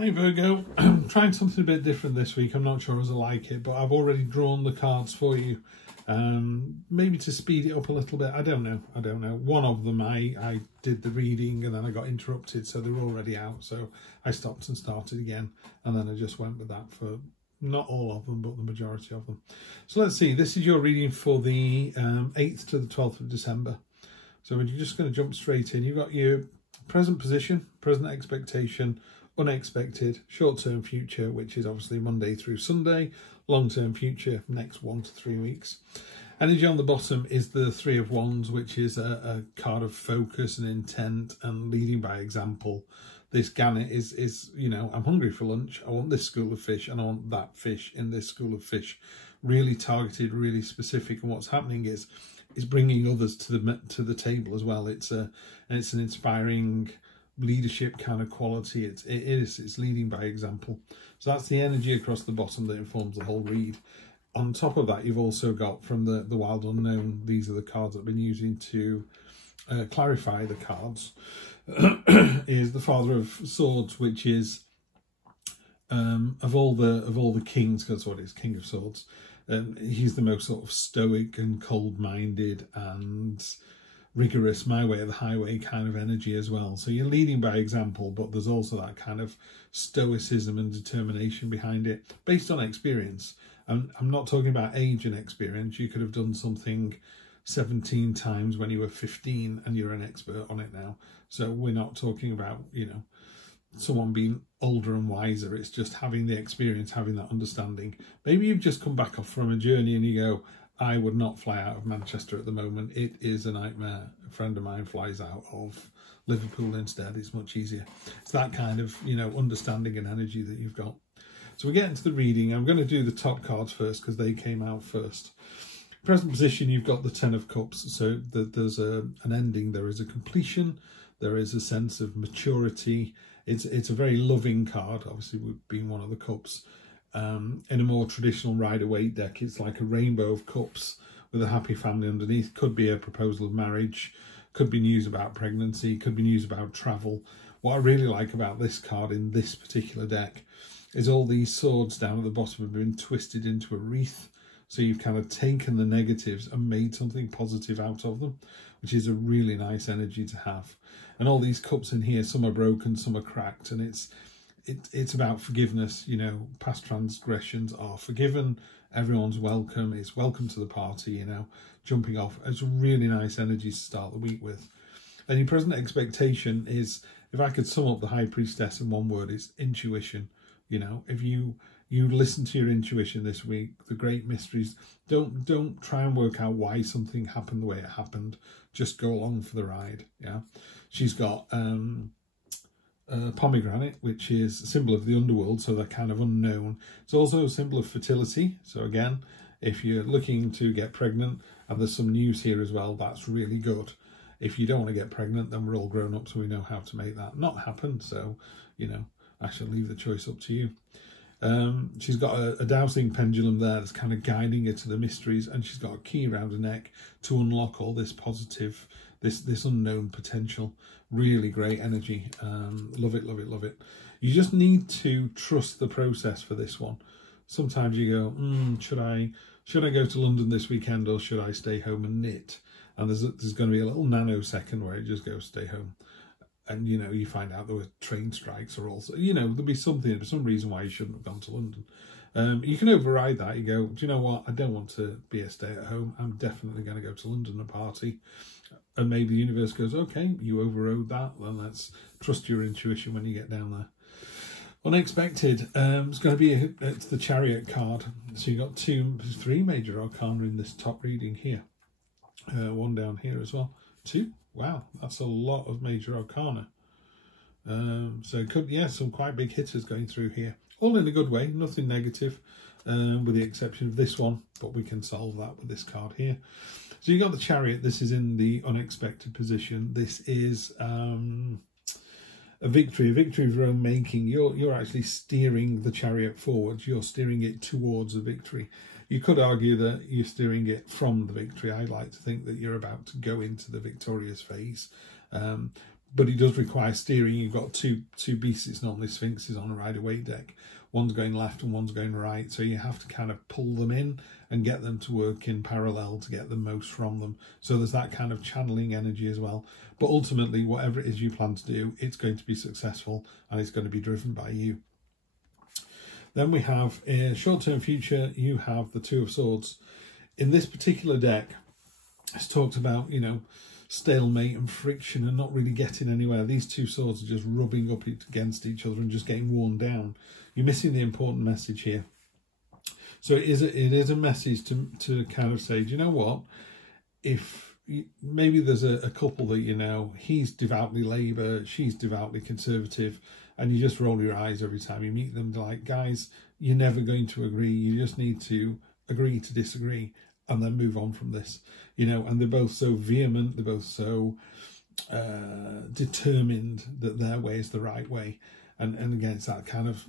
Hi Virgo, I'm trying something a bit different this week. I'm not sure as I like it, but I've already drawn the cards for you. Maybe to speed it up a little bit. I don't know. One of them I did the reading and then I got interrupted, so they were already out. So I stopped and started again, and then I just went with that for not all of them, but the majority of them. So let's see. This is your reading for the 8th to the 12th of December. So we're just going to jump straight in. You've got your present position, present expectation, unexpected, short-term future, which is obviously Monday through Sunday, long-term future, next 1 to 3 weeks. Energy on the bottom is the Three of Wands, which is a card of focus and intent and leading by example. This gannet is, you know, I'm hungry for lunch, I want this school of fish, and I want that fish in this school of fish. Really targeted, really specific, and what's happening is bringing others to the table as well. It's an inspiring leadership kind of quality. It's leading by example. So that's the energy across the bottom that informs the whole read. On top of that, you've also got from the Wild Unknown, these are the cards I've been using to clarify the cards, is the Father of Swords, which is of all the kings, because that's what it is, King of Swords. He's the most sort of stoic and cold-minded and rigorous, my way or the highway kind of energy as well. So you're leading by example, but there's also that kind of stoicism and determination behind it based on experience. And I'm not talking about age and experience. You could have done something 17 times when you were 15 and you're an expert on it now. So we're not talking about, you know, someone being older and wiser. It's just having the experience, having that understanding. Maybe you've just come back off from a journey and you go, I would not fly out of Manchester at the moment. It is a nightmare. A friend of mine flies out of Liverpool instead. It's much easier. It's that kind of, you know, understanding and energy that you've got. So we get into the reading. I'm going to do the top cards first because they came out first. Present position, you've got the Ten of Cups. So there's an ending. There is a completion. There is a sense of maturity. It's a very loving card. Obviously, being one of the cups. In a more traditional Rider-Waite deck, it's like a rainbow of cups with a happy family underneath. Could be a proposal of marriage, could be news about pregnancy, could be news about travel. What I really like about this card in this particular deck is all these swords down at the bottom have been twisted into a wreath. So you've kind of taken the negatives and made something positive out of them, which is a really nice energy to have. And all these cups in here, some are broken, some are cracked, and it's about forgiveness. You know, past transgressions are forgiven. Everyone's welcome. It's welcome to the party, you know, jumping off. It's a really nice energy to start the week with. And your present expectation is, if I could sum up the High Priestess in one word, it's intuition. You know, if you listen to your intuition this week, the great mysteries, don't try and work out why something happened the way it happened. Just go along for the ride. Yeah. She's got pomegranate, which is a symbol of the underworld, so they're kind of unknown. It's also a symbol of fertility. So again, if you're looking to get pregnant, and there's some news here as well, that's really good. If you don't want to get pregnant, then we're all grown up, so we know how to make that not happen. So, you know, I shall leave the choice up to you. She's got a dowsing pendulum there that's kind of guiding her to the mysteries, and she's got a key around her neck to unlock all this positive, this unknown potential. Really great energy. Love it, love it, love it. You just need to trust the process for this one. Sometimes you go, should I go to London this weekend, or should I stay home and knit? And there's going to be a little nanosecond where it just goes, stay home. And, you know, you find out there were train strikes, or also, you know, there'll be something, some reason why you shouldn't have gone to London. You can override that. You go, do you know what? I don't want to be a stay at home. I'm definitely going to go to London and party. And maybe the universe goes, okay, you overrode that. Then let's trust your intuition when you get down there. Unexpected. It's going to be it's the Chariot card. So you've got 3 major arcana in this top reading here. One down here as well. 2. Wow, that's a lot of major arcana. So it could, yeah, some quite big hitters going through here. All in a good way, nothing negative, with the exception of this one, but we can solve that with this card here. So you got the Chariot. This is in the unexpected position. This is a victory of your own making. You're actually steering the Chariot forwards. You're steering it towards a victory. You could argue that you're steering it from the victory. I like to think that you're about to go into the victorious phase. but it does require steering. You've got two beasts. It's normally Sphinxes on a Rider-Waite deck. One's going left and one's going right. So you have to kind of pull them in and get them to work in parallel to get the most from them. So there's that kind of channeling energy as well. But ultimately, whatever it is you plan to do, it's going to be successful and it's going to be driven by you. Then we have a short-term future. You have the Two of Swords. In this particular deck, it's talked about, you know, stalemate and friction and not really getting anywhere. These two swords are just rubbing up against each other and just getting worn down. You're missing the important message here. So it is a message to kind of say, do you know what? If maybe there's a couple that, you know, he's devoutly Labour, she's devoutly Conservative, and you just roll your eyes every time you meet them. They're like, guys, you're never going to agree. You just need to agree to disagree and then move on from this, you know. And they're both so vehement, they're both so determined that their way is the right way. And again, it's that kind of,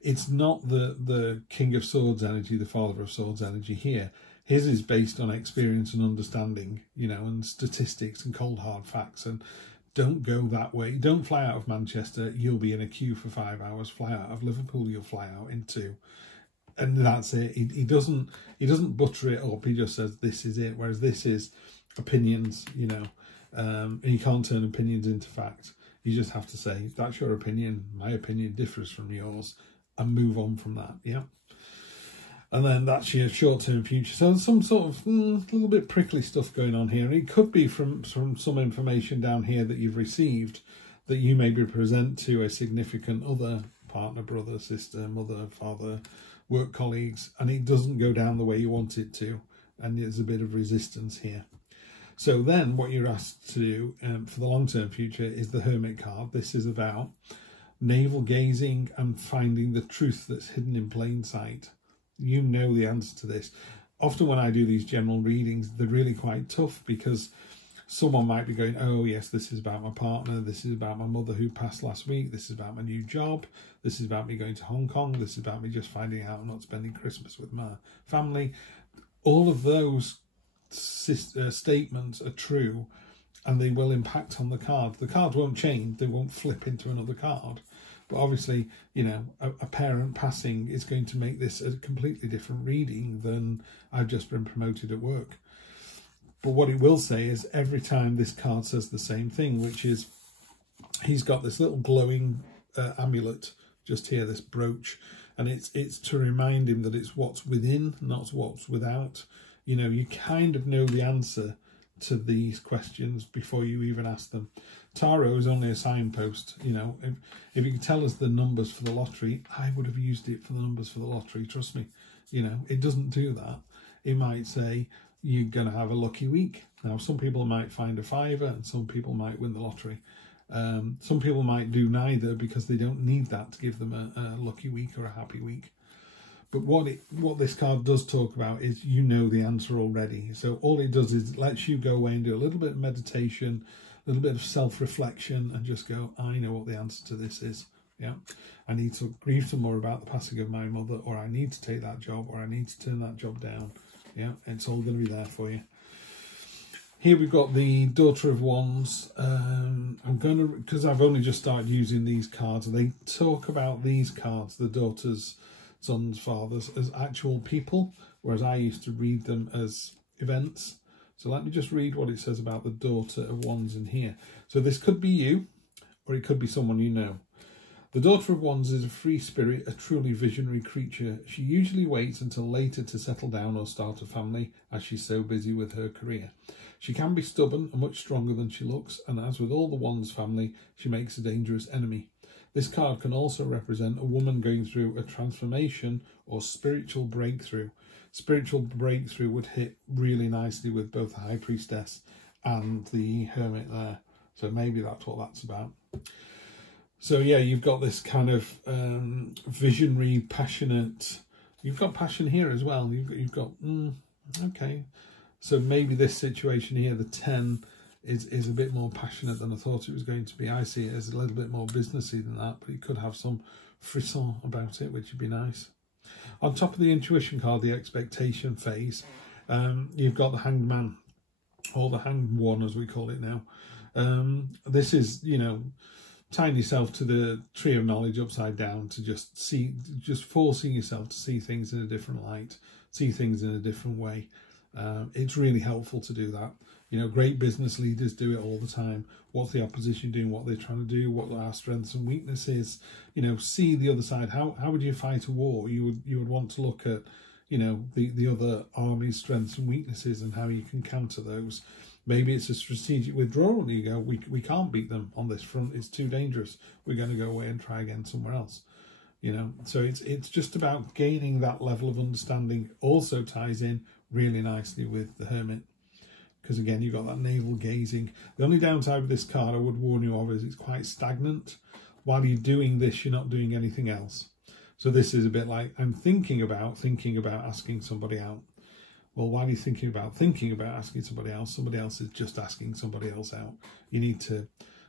it's not the King of Swords energy, the Father of Swords energy here. His is based on experience and understanding, you know, and statistics and cold hard facts. And don't go that way. Don't fly out of Manchester, you'll be in a queue for 5 hours. Fly out of Liverpool, you'll fly out in 2. And that's it. He doesn't butter it up. He just says this is it. Whereas this is opinions, you know, and you can't turn opinions into fact. You just have to say that's your opinion. My opinion differs from yours, and move on from that. Yeah. And then that's your short-term future. So there's some sort of little bit prickly stuff going on here. And it could be from some information down here that you've received that you maybe present to a significant other, partner, brother, sister, mother, father, work colleagues, and it doesn't go down the way you want it to, and there's a bit of resistance here. So then what you're asked to do for the long-term future is the Hermit card. This is about navel gazing and finding the truth that's hidden in plain sight. You know the answer to this. Often when I do these general readings, they're really quite tough because someone might be going, oh yes, this is about my partner, this is about my mother who passed last week, this is about my new job, this is about me going to Hong Kong, this is about me just finding out I'm not spending Christmas with my family. All of those statements are true, and they will impact on the card. The card won't change, they won't flip into another card. But obviously, you know, a parent passing is going to make this a completely different reading than I've just been promoted at work. But what it will say is every time this card says the same thing, which is he's got this little glowing amulet just here, this brooch, and it's to remind him that it's what's within, not what's without. You know, you kind of know the answer to these questions before you even ask them. Tarot is only a signpost. You know, if you could tell us the numbers for the lottery, I would have used it for the numbers for the lottery, trust me. You know, it doesn't do that. It might say you're going to have a lucky week. Now, some people might find a fiver and some people might win the lottery. Some people might do neither because they don't need that to give them a lucky week or a happy week. But what this card does talk about is you know the answer already. So all it does is it lets you go away and do a little bit of meditation, a little bit of self-reflection, and just go, I know what the answer to this is. Yeah, I need to grieve some more about the passing of my mother, or I need to take that job, or I need to turn that job down. Yeah, it's all going to be there for you. Here we've got the Daughter of Wands. I'm going to, because I've only just started using these cards, they talk about these cards, the daughters, sons, fathers, as actual people, whereas I used to read them as events. So let me just read what it says about the Daughter of Wands in here. So this could be you, or it could be someone you know. The Daughter of Wands is a free spirit, a truly visionary creature. She usually waits until later to settle down or start a family, as she's so busy with her career. She can be stubborn and much stronger than she looks, and as with all the Wands family, she makes a dangerous enemy. This card can also represent a woman going through a transformation or spiritual breakthrough. Spiritual breakthrough would hit really nicely with both the High Priestess and the Hermit there. So maybe that's what that's about. So yeah, you've got this kind of visionary, passionate. You've got passion here as well. You've got okay. So maybe this situation here, the 10, is a bit more passionate than I thought it was going to be. I see it as a little bit more businessy than that, but it could have some frisson about it, which would be nice. On top of the intuition card, the expectation phase, you've got the Hanged Man, or the Hanged One as we call it now. This is, you know, tying yourself to the tree of knowledge upside down, to just forcing yourself to see things in a different light, see things in a different way. It's really helpful to do that. You know, great business leaders do it all the time. What's the opposition doing? What they're trying to do? What are our strengths and weaknesses? You know, see the other side. How would you fight a war? You would want to look at, you know, the other army's strengths and weaknesses and how you can counter those. Maybe it's a strategic withdrawal. You go, we can't beat them on this front. It's too dangerous. We're going to go away and try again somewhere else. You know, so it's just about gaining that level of understanding. Also ties in really nicely with the Hermit, because again, you've got that navel gazing. The only downside with this card I would warn you of is it's quite stagnant. While you're doing this, you're not doing anything else. So this is a bit like, I'm thinking about asking somebody out. Well, while you're thinking about asking somebody else is just asking somebody else out. You need to,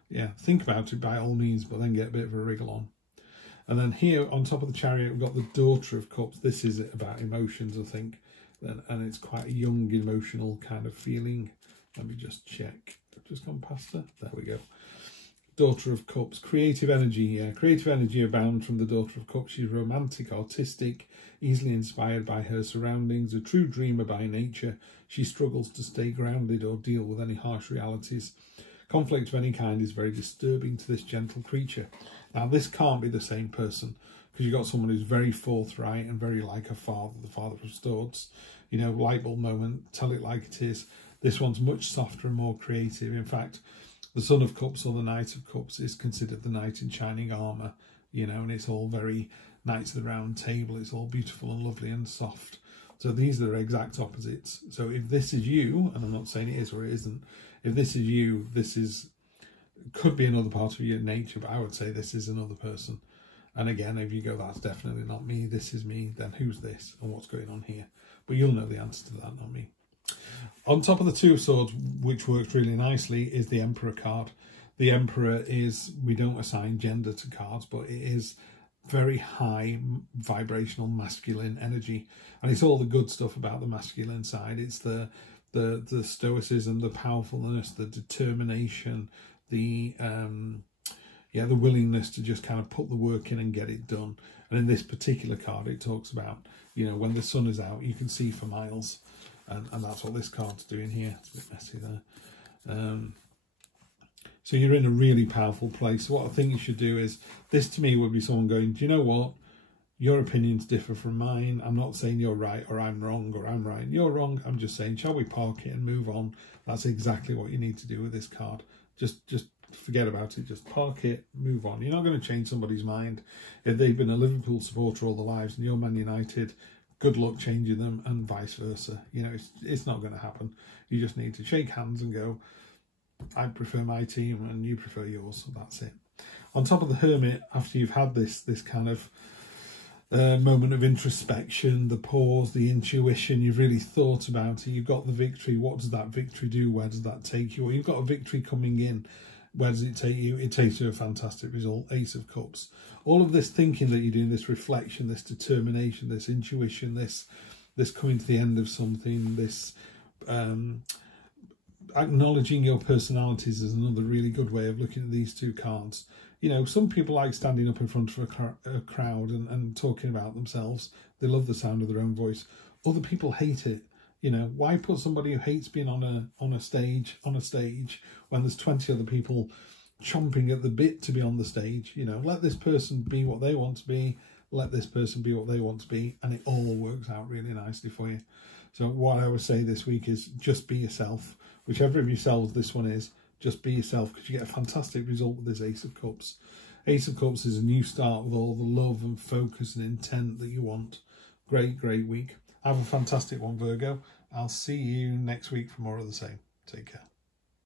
yeah, think about it by all means, but then get a bit of a wriggle on. And then here on top of the Chariot, we've got the Daughter of Cups. This is about emotions, I think. And it's quite a young, emotional kind of feeling. Let me just check. I've just gone past her. There we go. Daughter of Cups. Creative energy. Yeah, creative energy abound from the Daughter of Cups. She's romantic, artistic, easily inspired by her surroundings, a true dreamer by nature. She struggles to stay grounded or deal with any harsh realities. Conflict of any kind is very disturbing to this gentle creature. Now, this can't be the same person, because you've got someone who's very forthright and very like her father, the father of swords. You know, light bulb moment, tell it like it is. This one's much softer and more creative. In fact, the Son of Cups or the Knight of Cups is considered the knight in shining armour, you know, and it's all very Knights of the Round Table. It's all beautiful and lovely and soft. So these are exact opposites. So if this is you, and I'm not saying it is or it isn't, if this is you, could be another part of your nature, but I would say this is another person. And again, if you go, that's definitely not me, this is me, then who's this and what's going on here? But you'll know the answer to that, not me. On top of the Two of Swords, which works really nicely, is the Emperor card. The Emperor is, we don't assign gender to cards, but it is very high vibrational masculine energy. And it's all the good stuff about the masculine side. It's the stoicism, the powerfulness, the determination, the willingness to just kind of put the work in and get it done. And in this particular card, it talks about, you know, when the sun is out, you can see for miles. And that's what this card's doing here. It's a bit messy there. So you're in a really powerful place. So what I think you should do is, this to me would be someone going, do you know what? Your opinions differ from mine. I'm not saying you're right or I'm wrong or I'm right and you're wrong. I'm just saying, shall we park it and move on? That's exactly what you need to do with this card. Just forget about it. Just park it, move on. You're not going to change somebody's mind. If they've been a Liverpool supporter all their lives and you're Man United, good luck changing them, and vice versa. You know, it's not going to happen. You just need to shake hands and go, I prefer my team and you prefer yours. So that's it. On top of the Hermit, after you've had this kind of moment of introspection, the pause, the intuition, you've really thought about it, you've got the victory. What does that victory do? Where does that take you? Well, you've got a victory coming in. Where does it take you? It takes you a fantastic result. Ace of Cups. All of this thinking that you're doing, this reflection, this determination, this intuition, this coming to the end of something, this acknowledging your personalities is another really good way of looking at these two cards. You know, some people like standing up in front of a crowd and talking about themselves. They love the sound of their own voice. Other people hate it. You know, why put somebody who hates being on a stage when there's 20 other people chomping at the bit to be on the stage? You know, let this person be what they want to be. Let this person be what they want to be, and it all works out really nicely for you. So what I would say this week is just be yourself. Whichever of yourselves this one is, just be yourself, because you get a fantastic result with this Ace of Cups. Ace of Cups is a new start with all the love and focus and intent that you want. Great, great week. Have a fantastic one, Virgo. I'll see you next week for more of the same. Take care.